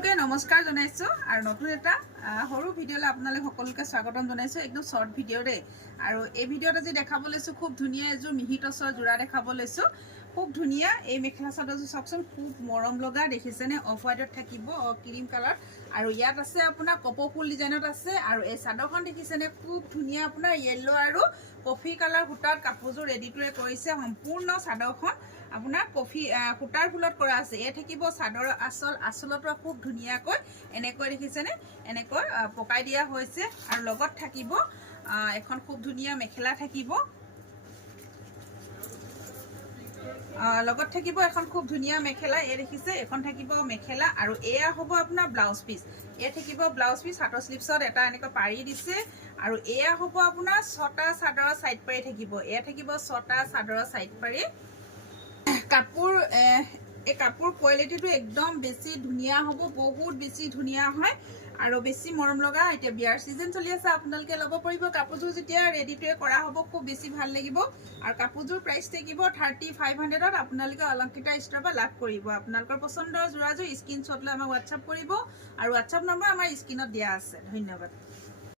সকলোকে নমস্কাৰ জনাইছো আৰু নতুন এটা সৰু ভিডিঅ'লৈ আপোনালোক সকলোকে স্বাগতম জনাইছো একদম শৰ্ট ভিডিঅ' ৰে আৰু এই ভিডিঅ'ত আজি দেখাব লৈছো খুব ধুনীয়া এযোৰ মিহি টচৰ জোৰা দেখাব লৈছো খুব ধুনীয়া এই মেখেলা চাদৰযোৰ চাওকচোন খুব মৰম লগা দেখিছেনে অফ হোৱাইটত থাকিব ক্ৰীম কালাৰ আৰু ইয়াত আছে আপোনাৰ কপৌ ফুল ডিজাইনত আছে আৰু এই চাদৰখন দেখিছেনে খুব ধুনীয়া আপোনাৰ য়েল্লো আৰু কফি কালাৰ সূতাৰ কাপোৰযোৰ ৰেডি টু কৰিছে সম্পূৰ্ণ চাদৰখন আপোনাৰ কফি সূতাৰ ফুলত কৰা আছে এ থাকিব চাদৰ আচলটো খুব ধুনীয়াকৈ এনেকৈ দেখিছেনে এনেকৈ পকাই দিয়া হৈছে আৰু লগত থাকিব এখন খুব ধুনীয়া মেখেলা থাকিব লগত থাকিব এখন খুব ধুনীয়া মেখেলা এ দেখিছে এখন থাকিব মেখেলা আৰু এয়া হ'ব আপোনাৰ ব্লাউজ পিস এ থাকিব ব্লাউজ পিস হাতৰ স্লিপছত এটা এনেকৈ পাৰি দিছে আৰু এয়া হ'ব আপোনাৰ ছটা চাদৰৰ সাইড পাৰি থাকিব এয়া থাকিব ছটা চাদৰৰ সাইড পাৰি কাপোৰ এই কাপোৰ কোৱালিটিটো একদম বেছি ধুনীয়া হ'ব বহুত বেছি ধুনীয়া হয় আৰু বেছি মৰম লগা এতিয়া বিয়াৰ সিজন চলি আছে আপোনালোকে ল'ব পাৰিব কাপোৰযোৰ যেতিয়া ৰেডি টু কৰা হ'ব খুব বেছি ভাল লাগিব আৰু কাপোৰযোৰ প্ৰাইস থাকিব 3500 ত আপোনালোকে অলংকিতা ষ্টৰৰ পৰা লাভ কৰিব আপোনালোকৰ পছন্দৰ জোৰাযোৰ স্ক্ৰীনশ্বট লৈ আমাক WhatsApp কৰিব আৰু WhatsApp নম্বৰ আমাৰ স্ক্ৰীনত দিয়া আছে ধন্যবাদ।